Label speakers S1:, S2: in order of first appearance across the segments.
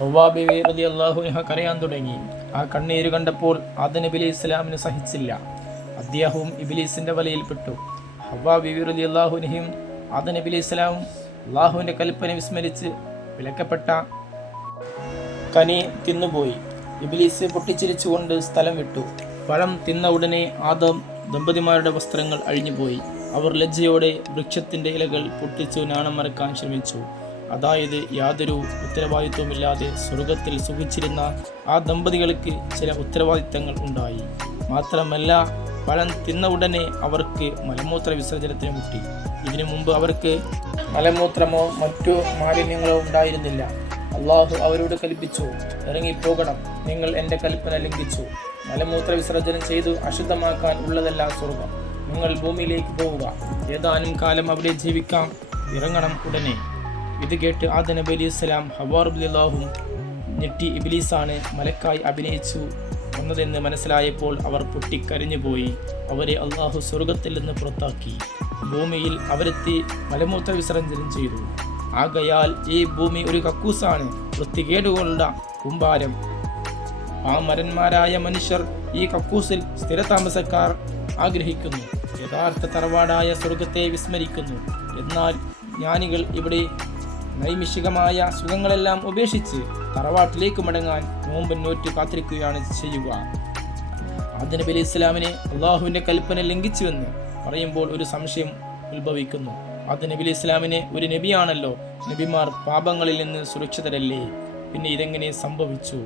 S1: കരയാൻ തുടങ്ങി. ആ കണ്ണീര് കണ്ടപ്പോൾ ആദൻ നബി ഇസ്ലാമിന് സഹിച്ചില്ല. അദ്ദേഹവും ഇബിലീസിന്റെ വലയിൽപ്പെട്ടു. ഹവ്വാ ബിബി റലി അള്ളാഹുനഹിയും ആദൻ നബി ഇസ്ലാമും അള്ളാഹുവിന്റെ കൽപ്പന വിസ്മരിച്ച് വിലക്കപ്പെട്ട കനി തിന്നുപോയി. ഇബിലീസ് പൊട്ടിച്ചിരിച്ചുകൊണ്ട് സ്ഥലം വിട്ടു. പഴം തിന്ന ഉടനെ ആദം ദമ്പതിമാരുടെ വസ്ത്രങ്ങൾ അഴിഞ്ഞുപോയി. അവർ ലജ്ജയോടെ വൃക്ഷത്തിന്റെ ഇലകൾ പൊട്ടിച്ചു നാണം മറക്കാൻ ശ്രമിച്ചു. അതായത് യാതൊരു ഉത്തരവാദിത്വമില്ലാതെ സ്വർഗത്തിൽ സുഖിച്ചിരുന്ന ആ ദമ്പതികൾക്ക് ചില ഉത്തരവാദിത്തങ്ങൾ ഉണ്ടായി. മാത്രമല്ല പഴം തിന്ന ഉടനെ അവർക്ക് മലമൂത്ര വിസർജനത്തിന് മുട്ടി. ഇതിനു മുമ്പ് അവർക്ക് മലമൂത്രമോ മറ്റു മാലിന്യങ്ങളോ ഉണ്ടായിരുന്നില്ല. അള്ളാഹു അവരോട് കൽപ്പിച്ചു ഇറങ്ങിപ്പോകണം. നിങ്ങൾ എന്റെ കൽപ്പന ലംഘിച്ചു. മലമൂത്ര വിസർജനം ചെയ്തു അശുദ്ധമാക്കാൻ ഉള്ളതല്ല സ്വർഗം. നിങ്ങൾ ഭൂമിയിലേക്ക് പോവുക. ഏതാനും കാലം അവിടെ ജീവിക്കാം. ഇറങ്ങണം ഉടനെ. ഇത് കേട്ട് ആദ നബി അലി സ്വലാം ഹവാറുബുല്ലാഹും ഞെട്ടി ഇബിലീസാണ് മലക്കായി അഭിനയിച്ചു വന്നതെന്ന് മനസ്സിലായപ്പോൾ അവർ പൊട്ടിക്കരഞ്ഞുപോയി അവരെ അള്ളാഹു സ്വർഗത്തിൽ നിന്ന് പുറത്താക്കി. ഭൂമിയിൽ അവരെത്തി മലമൂത്ര വിസർജനം ചെയ്തു. ആകയാൽ ഈ ഭൂമി ഒരു കക്കൂസാണ് വൃത്തികേടുകളുടെ കുമ്പാരം. ആ മരന്മാരായ മനുഷ്യർ ഈ കക്കൂസിൽ സ്ഥിരതാമസക്കാർ ആഗ്രഹിക്കുന്നു. യഥാർത്ഥ തറവാടായ സ്വർഗത്തെ വിസ്മരിക്കുന്നു. എന്നാൽ ജ്ഞാനികൾ ഇവിടെ നൈമിഷികമായ സുഖങ്ങളെല്ലാം ഉപേക്ഷിച്ച് തറവാട്ടിലേക്ക് മടങ്ങാൻ നോമ്പൻ നോറ്റ് കാത്തിരിക്കുകയാണ് ചെയ്യുക. ആദ്യ അലൈഹി ഇസ്ലാമിനെ അള്ളാഹുവിന്റെ കൽപ്പന ലംഘിച്ചുവെന്ന് പറയുമ്പോൾ ഒരു സംശയം ഉത്ഭവിക്കുന്നു. ആദ്യ നബി ഇസ്ലാമിനെ ഒരു നബിയാണല്ലോ. നബിമാർ പാപങ്ങളിൽ നിന്ന് സുരക്ഷിതരല്ലേ? പിന്നെ ഇതെങ്ങനെ സംഭവിച്ചു?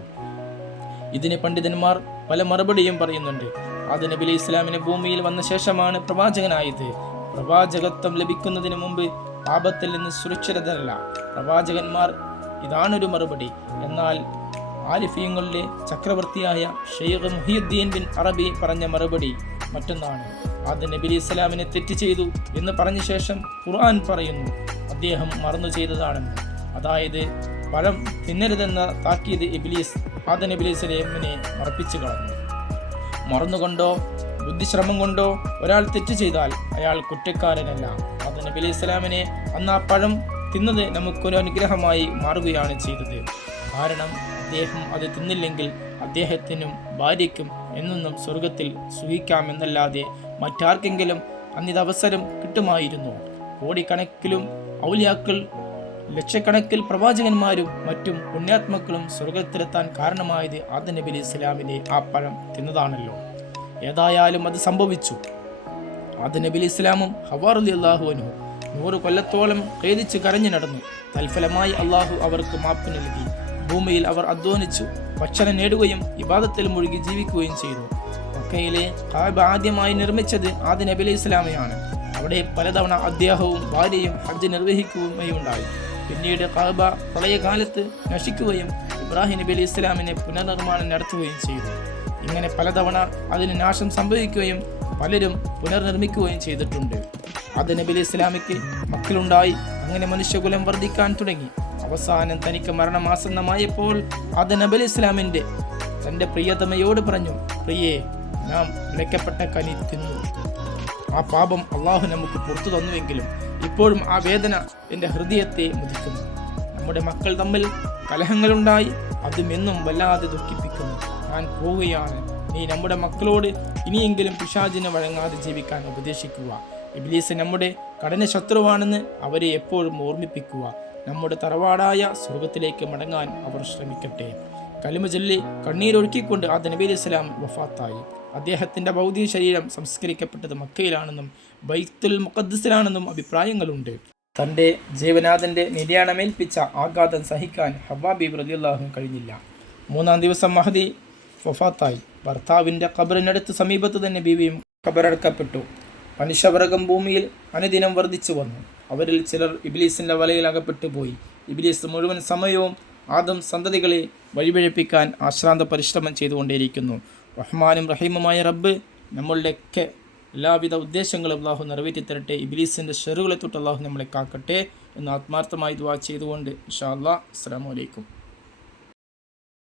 S1: ഇതിന് പണ്ഡിതന്മാർ പല മറുപടിയും പറയുന്നുണ്ട്. ആദ്യ നബി ഇസ്ലാമിന് ഭൂമിയിൽ വന്ന ശേഷമാണ് പ്രവാചകനായത്. പ്രവാചകത്വം ലഭിക്കുന്നതിന് മുമ്പ് പാപത്തിൽ നിന്ന് സുരക്ഷിതരല്ല. പ്രവാചകന്മാർ ഇതാണൊരു മറുപടി. എന്നാൽ ആലിഫീങ്ങളുടെ ചക്രവർത്തിയായ ഷെയ്ഖ് മുഹിയുദ്ദീൻ ബിൻ അറബി പറഞ്ഞ മറുപടി മറ്റൊന്നാണ്. ആദ്യ നബി അലി ഇസ്ലാമിനെ തെറ്റ് ചെയ്തു എന്ന് പറഞ്ഞ ശേഷം ഖുർആൻ പറയുന്നു. അദ്ദേഹം മറന്നു ചെയ്തതാണെന്ന്. അതായത് പഴം തിന്നരുതെന്ന താക്കീത് ഇബിലീസ് ആദ്യ നബി അലൈഹി സ്വലാമിനെ മറപ്പിച്ചു കളഞ്ഞു. മറന്നുകൊണ്ടോ ബുദ്ധിശ്രമം കൊണ്ടോ ഒരാൾ തെറ്റ് ചെയ്താൽ അയാൾ കുറ്റക്കാരനല്ല. അത് നബി അലൈഹി സ്വലാമിനെ അന്ന് ആ പഴം തിന്നത് നമുക്കൊരു അനുഗ്രഹമായി മാറുകയാണ് ചെയ്തത്. കാരണം അദ്ദേഹം അത് തിന്നില്ലെങ്കിൽ അദ്ദേഹത്തിനും ഭാര്യയ്ക്കും എന്നൊന്നും സ്വർഗത്തിൽ സുഖിക്കാമെന്നല്ലാതെ മറ്റാർക്കെങ്കിലും അന്നിത് അവസരം കിട്ടുമായിരുന്നു. കോടിക്കണക്കിലും ഔലിയാക്കൾ ലക്ഷക്കണക്കിൽ പ്രവാചകന്മാരും മറ്റും പുണ്യാത്മക്കളും സ്വർഗത്തിലെത്താൻ കാരണമായത് ആദ നബി അലി ഇസ്ലാമിനെ ആ പഴം തിന്നതാണല്ലോ. ഏതായാലും അത് സംഭവിച്ചു. ആദ നബി അലി ഇസ്ലാമും ഹവാറുലി അള്ളാഹുവിനും നൂറ് കൊല്ലത്തോളം ഖേദിച്ച് കരഞ്ഞു നടന്നു. തൽഫലമായി അള്ളാഹു അവർക്ക് മാപ്പ് നൽകി. ഭൂമിയിൽ അവർ അധ്വാനിച്ചു ഭക്ഷണം നേടുകയും ഇബാദത്തിൽ മുഴുകി ജീവിക്കുകയും ചെയ്തു. മക്കയിലെ കാബ ആദ്യമായി നിർമ്മിച്ചത് ആദ നബി അലൈഹി ഇസ്ലാമയാണ് അവിടെ പലതവണ അദ്ദേഹവും ഭാര്യയും ഹജ്ജ് നിർവഹിക്കുകയുമുണ്ടായി. പിന്നീട് കാബ പ്രളയകാലത്ത് നശിക്കുകയും ഇബ്രാഹിം നബി അലൈഹി ഇസ്ലാമിനെ പുനർനിർമ്മാണം നടത്തുകയും ചെയ്തു. ഇങ്ങനെ പലതവണ അതിന് നാശം സംഭവിക്കുകയും പലരും പുനർനിർമ്മിക്കുകയും ചെയ്തിട്ടുണ്ട്. അത് നബി ഇസ്ലാമിക്ക് മക്കളുണ്ടായി. അങ്ങനെ മനുഷ്യകുലം വർദ്ധിക്കാൻ തുടങ്ങി. അവസാനം തനിക്ക് മരണമാസന്നമായപ്പോൾ അത് നബി ഇസ്ലാമിന്റെ തന്റെ പ്രിയതമയോട് പറഞ്ഞു പ്രിയേ നാം വിളക്കപ്പെട്ട കനി തിന്നു. ആ പാപം അള്ളാഹു നമുക്ക് പുറത്തു തന്നുവെങ്കിലും ഇപ്പോഴും ആ വേദന എന്റെ ഹൃദയത്തെ മുതിക്കുന്നു നമ്മുടെ മക്കൾ തമ്മിൽ കലഹങ്ങളുണ്ടായി. അതും എന്നും വല്ലാതെ ദുഃഖിപ്പിക്കുന്നു. ഞാൻ പോവുകയാണ്. നീ നമ്മുടെ മക്കളോട് ഇനിയെങ്കിലും പിശാചിനെ വഴങ്ങാതെ ജീവിക്കാൻ ഉപദേശിക്കുക. ഇബ്ലീസ് നമ്മുടെ കഠിന ശത്രുവാണെന്ന് അവരെ എപ്പോഴും ഓർമ്മിപ്പിക്കുക. നമ്മുടെ തറവാടായ സ്വർഗത്തിലേക്ക് മടങ്ങാൻ അവർ ശ്രമിക്കട്ടെ. കലിമ ചൊല്ലി കണ്ണീരൊഴുക്കിക്കൊണ്ട് ആ നബി അലൈഹി സ്വലാം വഫാത്തായി. അദ്ദേഹത്തിന്റെ ഭൗതിക ശരീരം സംസ്കരിക്കപ്പെട്ടത് മക്കയിലാണെന്നും ബൈത്തുൽ മുഖദ്സിലാണെന്നും അഭിപ്രായങ്ങളുണ്ട്. തന്റെ ജീവനാഥന്റെ നിര്യാണമേൽപ്പിച്ച ആഘാതം സഹിക്കാൻ ഹവാബി റലിയുള്ളാഹും കഴിഞ്ഞില്ല. മൂന്നാം ദിവസം മഹദി വഫാത്തായി. ഭർത്താവിന്റെ ഖബറിനടുത്ത് സമീപത്ത് തന്നെ ബീവിയും ഖബറടക്കപ്പെട്ടു. മനുഷ്യവർഗം ഭൂമിയിൽ അനുദിനം വർദ്ധിച്ചു വന്നു. അവരിൽ ചിലർ ഇബിലീസിന്റെ വലയിൽ അകപ്പെട്ടു പോയി. ഇബിലീസ് മുഴുവൻ സമയവും ആദം സന്തതികളെ വഴിപഴപ്പിക്കാൻ ആശ്രാന്ത പരിശ്രമം ചെയ്തുകൊണ്ടേയിരിക്കുന്നു. റഹ്മാനും റഹീമുമായ റബ്ബ് നമ്മളുടെയൊക്കെ എല്ലാവിധ ഉദ്ദേശങ്ങളും അള്ളാഹു നിറവേറ്റി തരട്ടെ. ഇബിലീസിന്റെ ഷെറുകളെ തൊട്ട് അള്ളാഹു നമ്മളെ കാക്കട്ടെ എന്ന് ആത്മാർത്ഥമായി ദുവാ ചെയ്തുകൊണ്ട് ഇൻഷാ അല്ലാ അസ്സാം വലൈക്കും